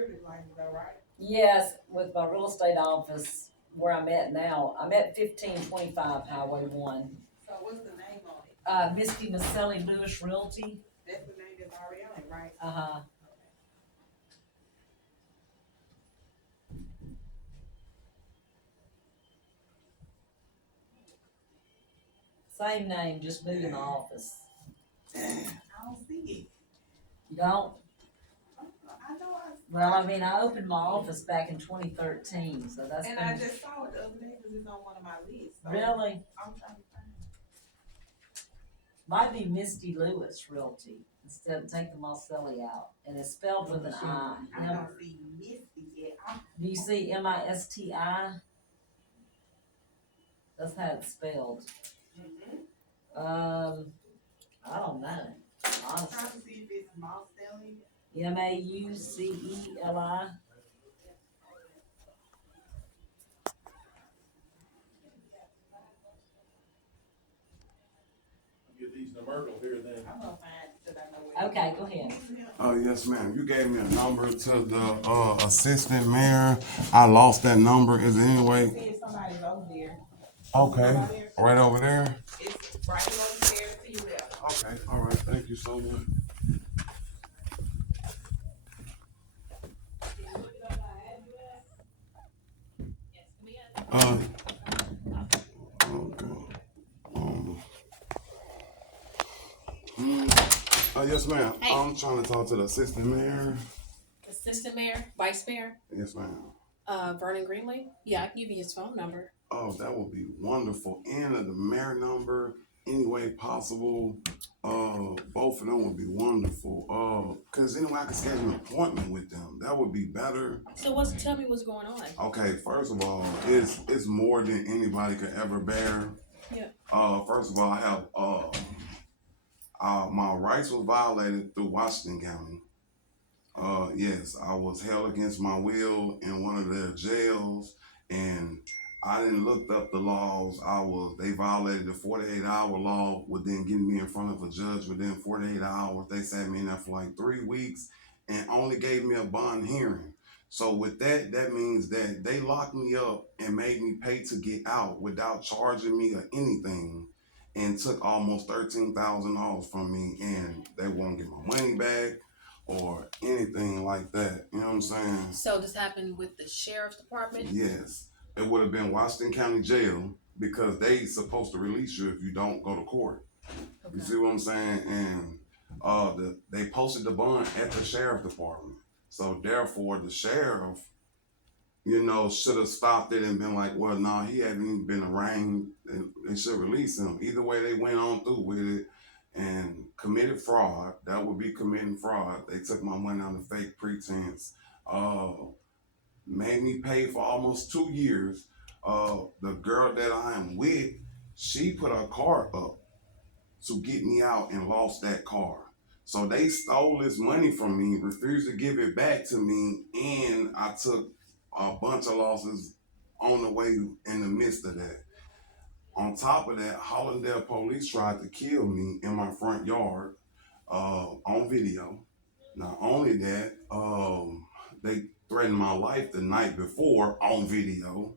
driver's license though, right? Yes, with my real estate office where I'm at now. I'm at 1525 Highway 1. So what's the name on it? Misty Maselli Lewis Realty. That's the name that's already on it, right? Uh-huh. Same name, just moved in the office. I don't see it. You don't? I know Well, I mean, I opened my office back in 2013, so that's and been... I just saw it the other day because it's on one of my lists. So Really? I'm trying to find it. Might be Misty Lewis Realty. Instead of take the Maselli out. And it's spelled with an I. I don't see Misty yet. Do you see MISTI? That's how it's spelled. I don't know. I'm Honestly. trying to see if it's Maselli. MAUCELI. Get these to Myrtle here then. I'm gonna find it because I know where. Okay, go ahead. Oh, yes, ma'am. You gave me a number to the assistant mayor. I lost that number. Is it See anyway? if somebody's over there. Okay. Right over there? It's right over there to your left. Okay. All right. Thank you so much. Okay. Yes, ma'am. Hey. I'm trying to talk to the assistant mayor. Assistant Mayor, Vice Mayor, Yes, ma'am. Vernon Greenlee. Yeah, I can give you his phone number. Oh, that would be wonderful. And the mayor number, any way possible. Both of them would be wonderful. Cause anyway, I can schedule an appointment with them. That would be better. So tell me what's going on. Okay, first of all, it's more than anybody could ever bear. Yeah. First of all, I have my rights were violated through Washington County. Yes, I was held against my will in one of their jails, and I didn't look up the laws. They violated the 48-hour law, would then get me in front of a judge within 48 hours. They sat me in there for like 3 weeks and only gave me a bond hearing. So with that means that they locked me up and made me pay to get out without charging me or anything, and took almost $13,000 from me, and they won't get my money back or anything like that. You know what I'm saying? So this happened with the sheriff's department? Yes. It would have been Washington County Jail because they supposed to release you if you don't go to court. Okay. You see what I'm saying? And they posted the bond at the sheriff department. So therefore the sheriff, should have stopped it and been like, well, no, he hadn't even been arraigned and they should release him. Either way, they went on through with it and committed fraud. That would be committing fraud. They took my money on the fake pretense. Made me pay for almost 2 years. The girl that I am with, she put her car up to get me out and lost that car. So they stole this money from me, refused to give it back to me, and I took a bunch of losses on the way in the midst of that. On top of that, Hollandale police tried to kill me in my front yard on video. Not only that, they threatened my life the night before on video.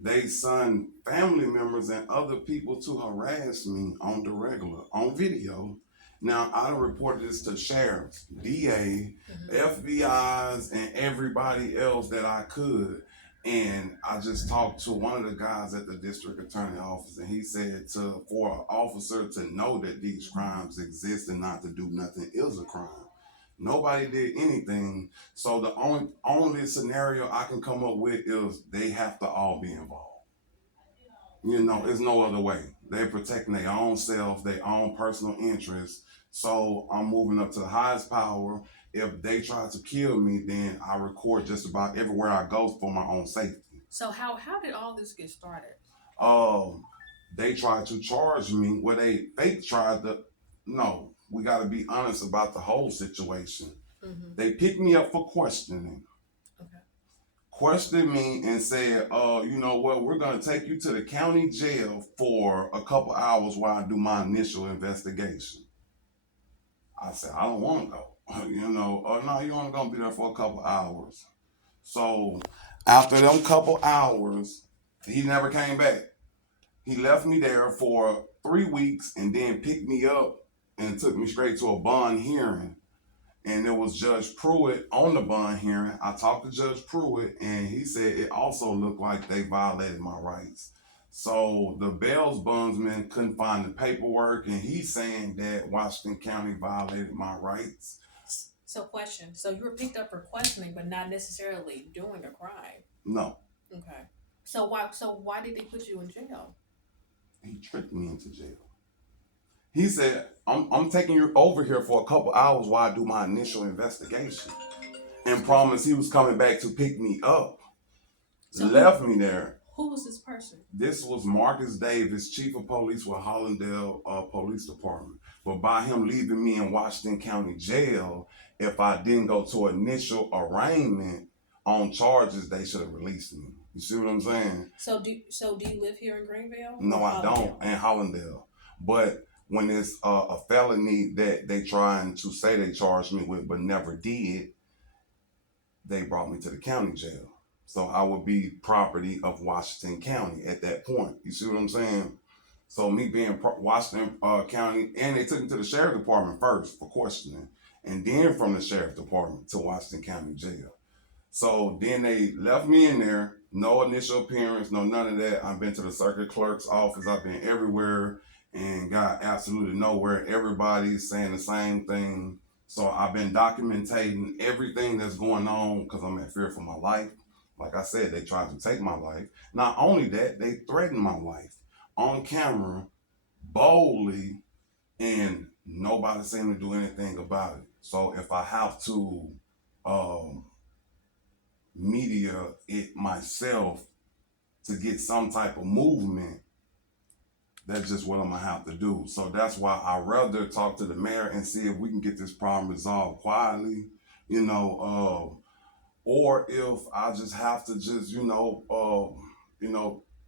They sent family members and other people to harass me on the regular, on video. Now, I reported this to sheriffs, DA, FBIs, and everybody else that I could. And I just talked to one of the guys at the district attorney office, and he said for an officer to know that these crimes exist and not to do nothing is a crime. Nobody did anything. So the only scenario I can come up with is they have to all be involved. There's no other way. They're protecting their own self, their own personal interests. So I'm moving up to the highest power. If they try to kill me, then I record just about everywhere I go for my own safety. So how did all this get started? They tried to charge me. Well, they tried to. No, we got to be honest about the whole situation. Mm-hmm. They picked me up for questioning. Okay. Questioned me and said, you know what, we're going to take you to the county jail for a couple hours while I do my initial investigation. I said, I don't want to go. You know, no, you only gonna be there for a couple hours. So after them couple hours, he never came back. He left me there for 3 weeks and then picked me up and took me straight to a bond hearing. And it was Judge Pruitt on the bond hearing. I talked to Judge Pruitt, and he said it also looked like they violated my rights. So the bail bondsman couldn't find the paperwork, and he's saying that Washington County violated my rights. So question. So you were picked up for questioning, but not necessarily doing a crime. No, Okay. So why did they put you in jail? he tricked me into jail. He said, I'm taking you over here for a couple hours while I do my initial investigation. And promised he was coming back to pick me up. So Left me there. Who was this person? This was Marcus Davis, chief of police with Hollandale Police Department. But by him leaving me in Washington County Jail, if I didn't go to initial arraignment on charges, they should have released me. You see what I'm saying? So do you live here in Greenville? No, Or I don't, in Hollandale. But when it's a felony that they trying to say they charged me with but never did, they brought me to the county jail. So I would be property of Washington County at that point. You see what I'm saying? So me being Washington County, and they took me to the sheriff department first for questioning, and then from the sheriff department to Washington County jail. So then they left me in there, no initial appearance, no none of that. I've been to the circuit clerk's office. I've been everywhere and got absolutely nowhere. Everybody's saying the same thing. So I've been documenting everything that's going on because I'm at fear for my life. Like I said, they tried to take my life. Not only that, they threatened my life on camera, boldly, and nobody seemed to do anything about it. So if I have to media it myself to get some type of movement, that's just what I'm gonna have to do. So that's why I'd rather talk to the mayor and see if we can get this problem resolved quietly, or if I just have to just,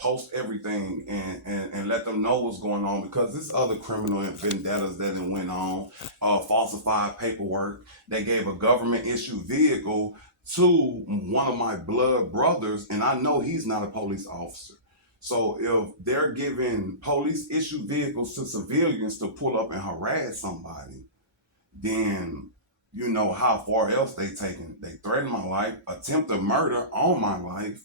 post everything and let them know what's going on, because this other criminal vendettas that it went on, falsified paperwork. They gave a government issued vehicle to one of my blood brothers, and I know he's not a police officer. So if they're giving police issued vehicles to civilians to pull up and harass somebody, then you know how far else they taken. They threatened my life, attempted murder on my life.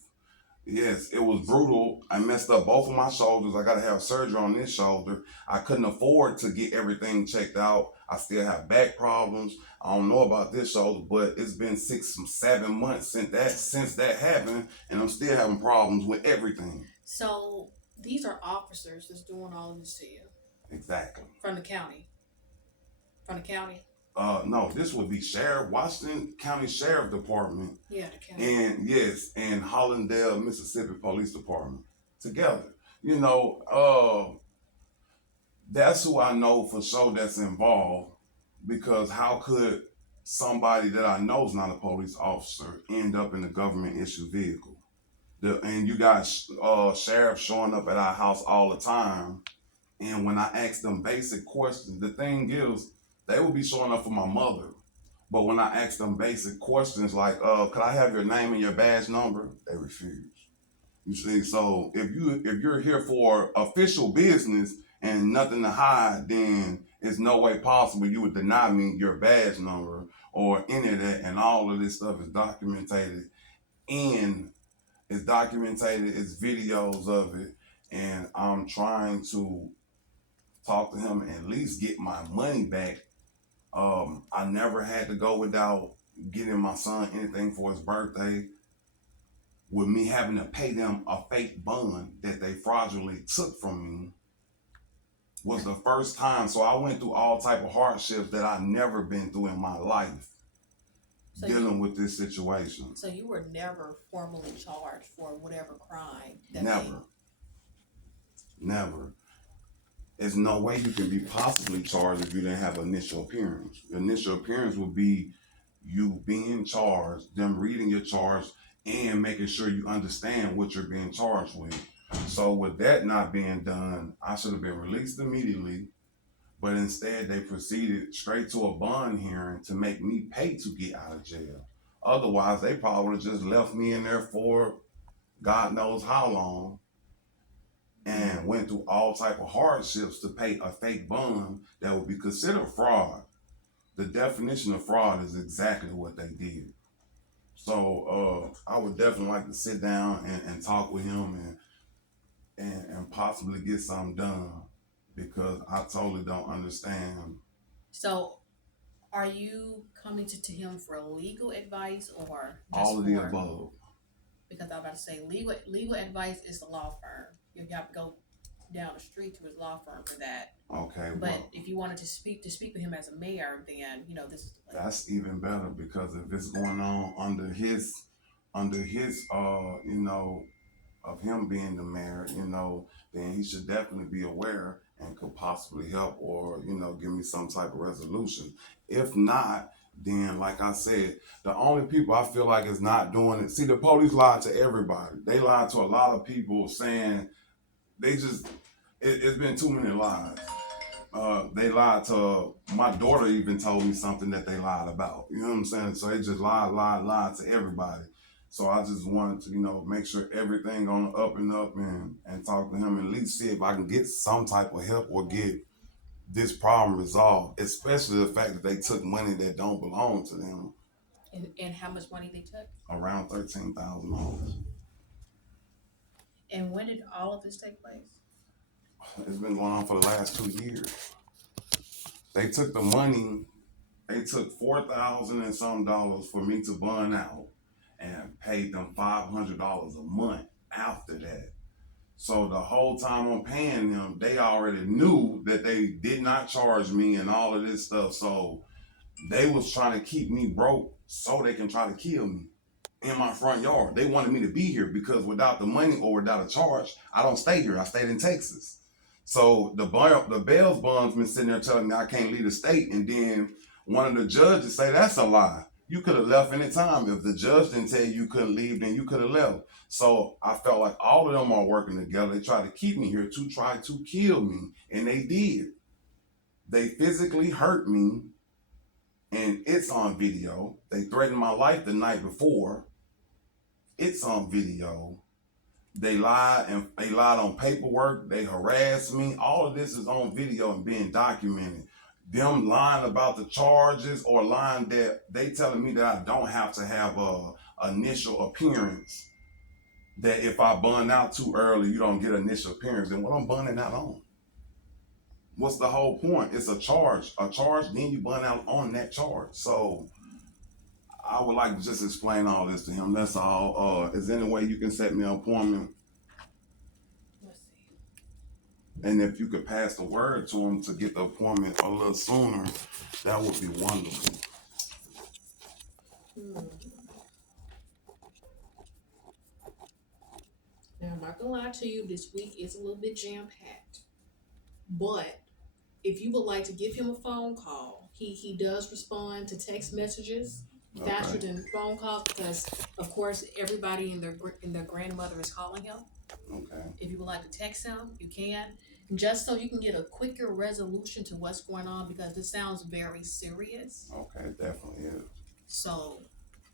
Yes, it was brutal. I messed up both of my shoulders. I got to have surgery on this shoulder. I couldn't afford to get everything checked out. I still have back problems. I don't know about this shoulder, but it's been 6-7 months since that happened, and I'm still having problems with everything. So these are officers that's doing all of this to you. Exactly. From the county. From the county. No, this would be Washington County Sheriff Department. Yeah, the county. And Hollandale, Mississippi Police Department together. That's who I know for sure that's involved, because how could somebody that I know is not a police officer end up in a government issued vehicle? And you got sheriffs showing up at our house all the time. And when I ask them basic questions, the thing is, they would be showing up for my mother. But when I ask them basic questions like, could I have your name and your badge number? They refuse. You see, so if you're here for official business and nothing to hide, then it's no way possible you would deny me your badge number or any of that. And all of this stuff is documented, it's videos of it. And I'm trying to talk to him and at least get my money back. I never had to go without getting my son anything for his birthday, with me having to pay them a fake bond that they fraudulently took from me. Was the first time. So I went through all type of hardships that I've never been through in my life, dealing with this situation. So you were never formally charged for whatever crime? Never. There's no way you can be possibly charged if you didn't have initial appearance. The initial appearance would be you being charged, them reading your charge, and making sure you understand what you're being charged with. So with that not being done, I should have been released immediately. But instead, they proceeded straight to a bond hearing to make me pay to get out of jail. Otherwise, they probably would have just left me in there for God knows how long and went through all type of hardships to pay a fake bond that would be considered fraud. The definition of fraud is exactly what they did. So I would definitely like to sit down and talk with him and possibly get something done, because I totally don't understand. So, are you coming to him for legal advice or just All of the for- above. Because I was about to say legal advice is the law firm. You have to go down the street to his law firm for that. Okay, But well, if you wanted to speak with him as a mayor, then this is the place. that's even better, because if it's going on under his of him being the mayor, then he should definitely be aware and could possibly help, or give me some type of resolution. If not, then like I said, the only people I feel like is not doing it. See, the police lied to everybody. They lied to a lot of people, saying it's been too many lies. They lied to my daughter. Even told me something that they lied about. You know what I'm saying? So they just lied to everybody. So I just wanted to, make sure everything on the up and up, and talk to him, and at least see if I can get some type of help or get this problem resolved. Especially the fact that they took money that don't belong to them. And how much money they took? Around $13,000. And when did all of this take place? It's been going on for the last 2 years. They took the money. They took $4,000 and some dollars for me to bond out, and paid them $500 a month after that. So the whole time I'm paying them, they already knew that they did not charge me and all of this stuff. So they was trying to keep me broke so they can try to kill me in my front yard. They wanted me to be here because without the money or without a charge, I don't stay here. I stayed in Texas. So the bail bondsman sitting there telling me I can't leave the state, and then one of the judges say that's a lie. You could have left any time. If the judge didn't tell you couldn't leave, then you could have left. So I felt like all of them are working together. They tried to keep me here to try to kill me, and they did. They physically hurt me, and it's on video. They threatened my life the night before. It's on video. They lied on paperwork. They harassed me. All of this is on video and being documented. Them lying about the charges, or lying that they telling me that I don't have to have a initial appearance. That if I bond out too early, you don't get initial appearance. Then what I'm bonding out on? What's the whole point? It's a charge. Then you bond out on that charge. So I would like to just explain all this to him. That's all. Is there any way you can set me an appointment? Let's see. And if you could pass the word to him to get the appointment a little sooner, that would be wonderful. Now, I'm not gonna lie to you, this week is a little bit jam-packed. But if you would like to give him a phone call, he does respond to text messages faster than phone calls, because of course everybody and their grandmother is calling him. Okay. If you would like to text him, you can, just so you can get a quicker resolution to what's going on, because this sounds very serious. Okay, definitely is. So,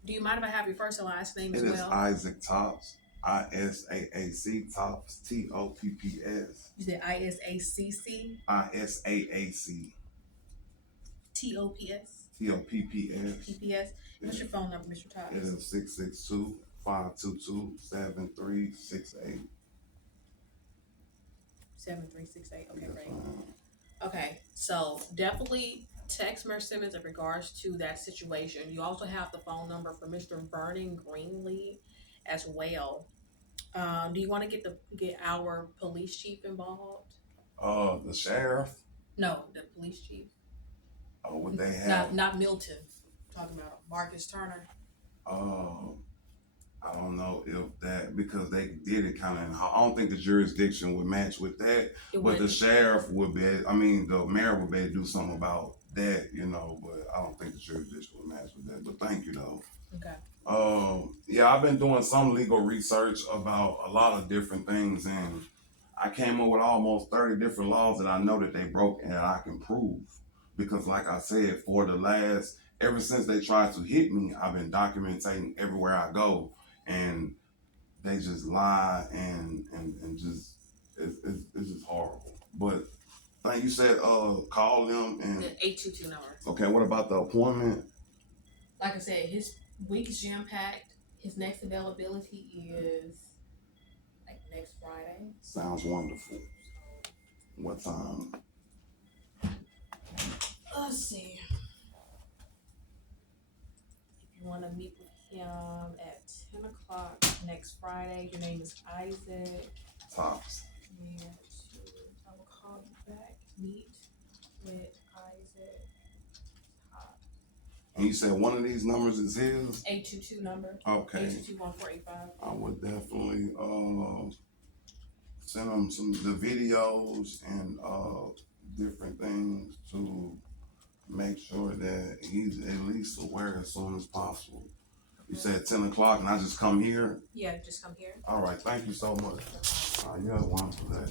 do you mind if I have your first and last name as It is well? Isaac Tops. ISAAC Tops. TOPPS. You said ISACC? ISAAC. TOPS? TOPPS. PPS? What's your phone number, Mr. Tops? It is 662-522-7368. 7368. Okay, Yes, great. ma'am. Okay, so definitely text Mayor Simmons in regards to that situation. You also have the phone number for Mr. Vernon Greenlee as well. Do you want to get our police chief involved? The sheriff. No, the police chief. Would they have? Not Milton. I'm talking about Marcus Turner. I don't know if that, because they did it kind of. I don't think the jurisdiction would match with that. But the sheriff would be. The mayor would be able to do something about that, But I don't think the jurisdiction would match with that. But thank you though. Okay. Yeah, I've been doing some legal research about a lot of different things, and I came up with almost 30 different laws that I know that they broke and that I can prove. Because like I said, for the last, ever since they tried to hit me, I've been documenting everywhere I go. And they just lie and just, it's just horrible. But you said call them and. The 822 number. Okay, what about the appointment? Like I said, his week is jam packed. His next availability is like next Friday. Sounds wonderful. What time? Let's see. If you want to meet with him at 10 o'clock next Friday, your name is Isaac. Tops. I will call you back. Meet with Isaac. And you said one of these numbers is his? 822 number. Okay. 822-1485. I would definitely send him the videos and different things to make sure that he's at least aware as soon as possible. You said 10 o'clock and I just come here? Yeah, just come here. All right, thank you so much. You have one for that.